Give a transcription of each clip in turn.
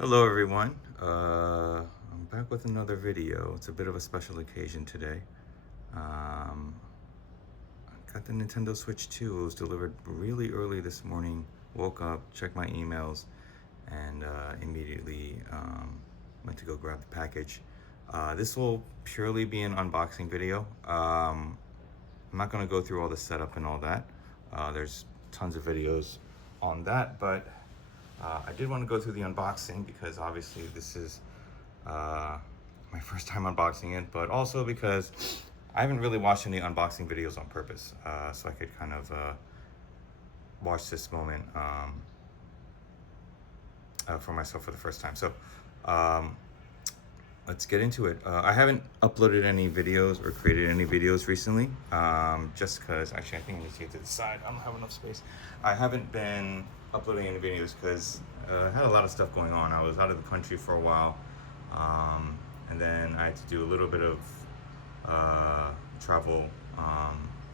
Hello everyone, I'm back with another video. It's a bit of a special occasion today. I got the Nintendo Switch 2. It was delivered really early this morning. Woke up, checked my emails, and immediately went to go grab the package. This will purely be an unboxing video. I'm not going to go through all the setup and all that. There's tons of videos on that, but I did want to go through the unboxing because obviously this is my first time unboxing it, but also because I haven't really watched any unboxing videos on purpose, so I could kind of watch this moment for myself for the first time. So let's get into it. I haven't uploaded any videos or created any videos recently, just because, actually I think I need to get to the side. I don't have enough space. I haven't been uploading any videos because I had a lot of stuff going on. I was out of the country for a while, and then I had to do a little bit of travel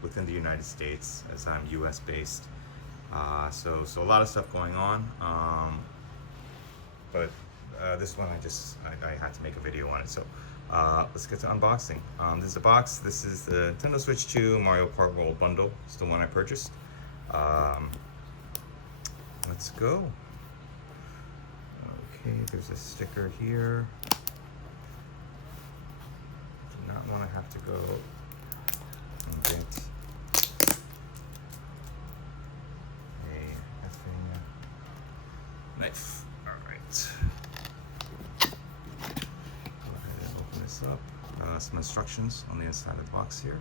within the United States, as I'm US based. So a lot of stuff going on, but this one I had to make a video on it. So let's get to unboxing. This is the box. This is the Nintendo Switch 2 Mario Kart World Bundle. It's the one I purchased. Let's go. Okay, there's a sticker here. Do not want to have to go and get a effing knife. All right. Go ahead and open this up. Some instructions on the inside of the box here.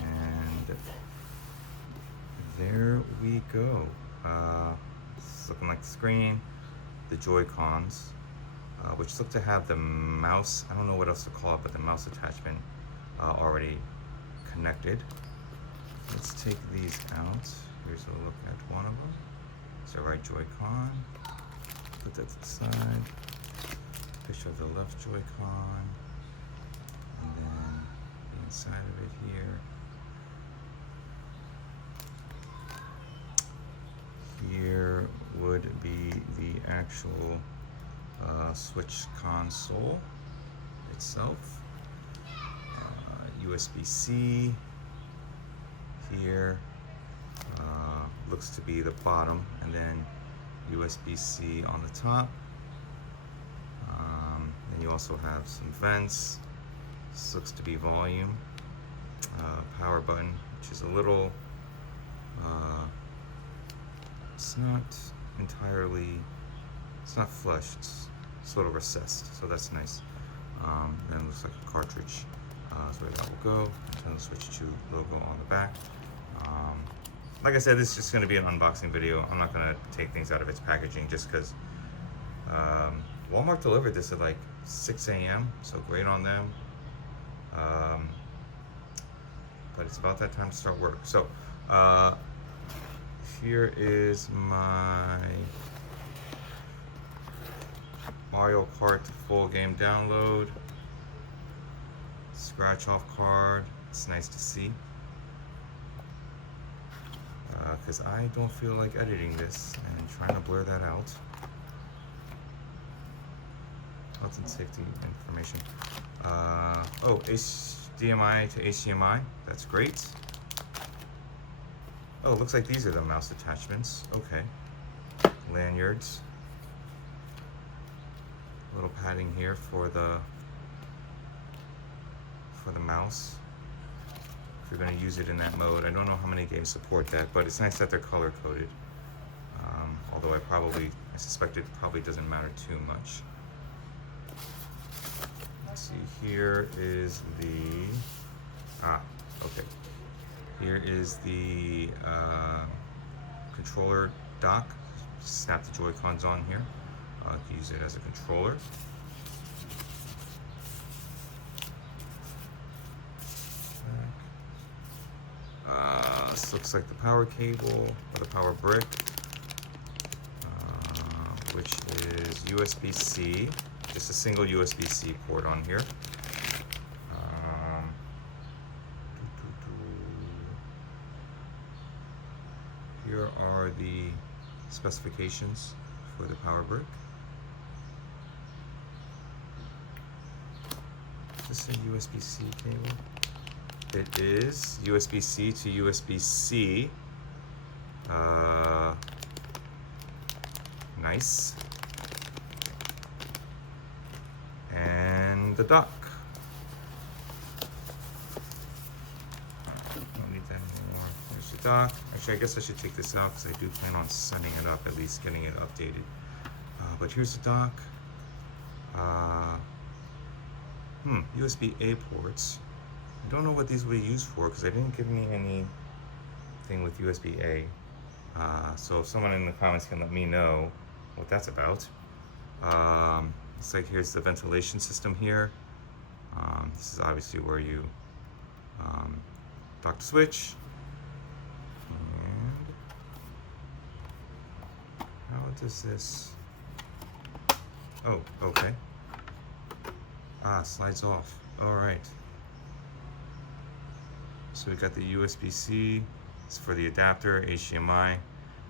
And there we go. It's looking like the screen, the Joy-Cons, which look to have the mouse, I don't know what else to call it, but the mouse attachment already connected. Let's take these out. Here's a look at one of them. It's the right Joy-Con. Put that to the side. Picture of the left Joy-Con. And then the inside of it here. Here would be the actual Switch console itself. USB-C here looks to be the bottom, and then USB-C on the top. Then you also have some vents. This looks to be volume. Power button, which is a little it's not entirely, it's not flush, it's a little recessed, so that's nice. And it looks like a cartridge, so where that will go. Nintendo Switch 2 logo on the back. Like I said, this is just going to be an unboxing video. I'm not going to take things out of its packaging just because Walmart delivered this at like 6 a.m., so great on them. But it's about that time to start work. So here is my Mario Kart full game download. Scratch off card. It's nice to see. Because I don't feel like editing this and trying to blur that out. Health and safety information. Oh, HDMI to HDMI. That's great. Oh, it looks like these are the mouse attachments. Okay. Lanyards. A little padding here for the mouse. If you're going to use it in that mode. I don't know how many games support that, but it's nice that they're color coded. Although I suspect it probably doesn't matter too much. Let's see, here is the, okay. Here is the controller dock. Snap the Joy-Cons on here. You can use it as a controller. This looks like the power cable, or the power brick, which is USB-C. Just a single USB-C port on here. Here are the specifications for the power brick. Is this a USB-C cable? It is USB-C to USB-C. Nice. And the dock. Don't need that anymore. There's the dock. Actually, I guess I should take this out because I do plan on sunning it up, at least getting it updated. But here's the dock. USB-A ports. I don't know what these will be used for because they didn't give me anything with USB-A. So if someone in the comments can let me know what that's about. Looks like here's the ventilation system here. This is obviously where you dock the switch. And how does this? Oh, okay. Slides off. All right. So we got the USB-C. It's for the adapter, HDMI,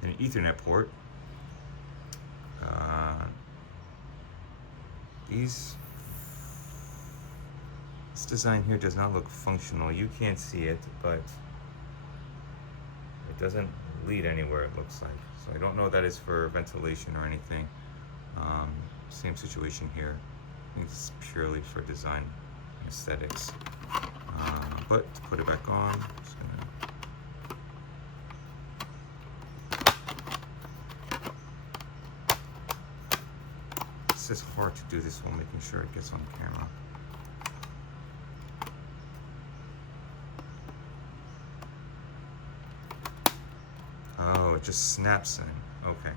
and an Ethernet port. This design here does not look functional. You can't see it, but it doesn't lead anywhere, it looks like. So I don't know that it's for ventilation or anything. Same situation here. I think it's purely for design aesthetics. But to put it back on, I'm just gonna. It's just hard to do this while making sure it gets on camera. Oh, it just snaps in. Okay.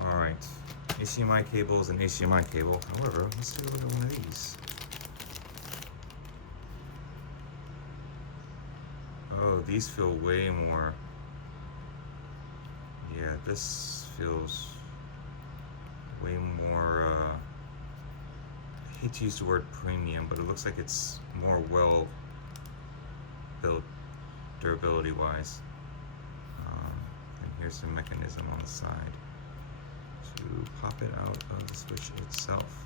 All right. HDMI cable is an HDMI cable. However, let's take a look at one of these. Oh, these feel way more. Yeah, this feels way more. I hate to use the word premium, but it looks like it's more well built, durability wise. And here's the mechanism on the side to pop it out of the switch itself.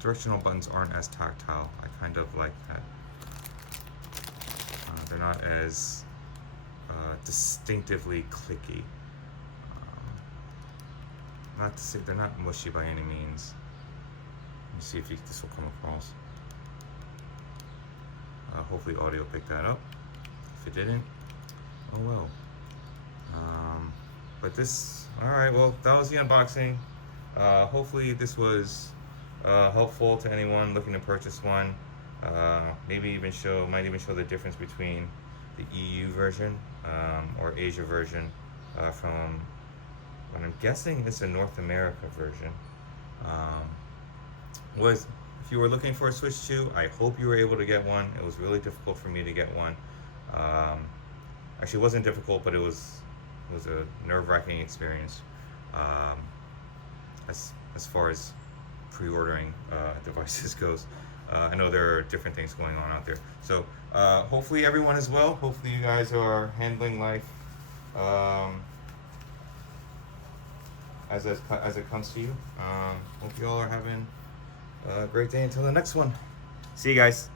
Directional buttons aren't as tactile. I kind of like that. They're not as distinctively clicky. Not to say they're not mushy by any means. Let me see if this will come across. Hopefully audio picked that up. If it didn't, oh well. But this, alright, well, that was the unboxing. Hopefully this was helpful to anyone looking to purchase one. Might even show the difference between the EU version or Asia version from what I'm guessing is a North America version. If you were looking for a Switch 2, I hope you were able to get one. It was really difficult for me to get one. Actually, it wasn't difficult, but it was a nerve-wracking experience as far as pre-ordering devices goes. I know there are different things going on out there. So hopefully everyone is well. Hopefully you guys are handling life as it comes to you. Hope you all are having a great day until the next one. See you guys.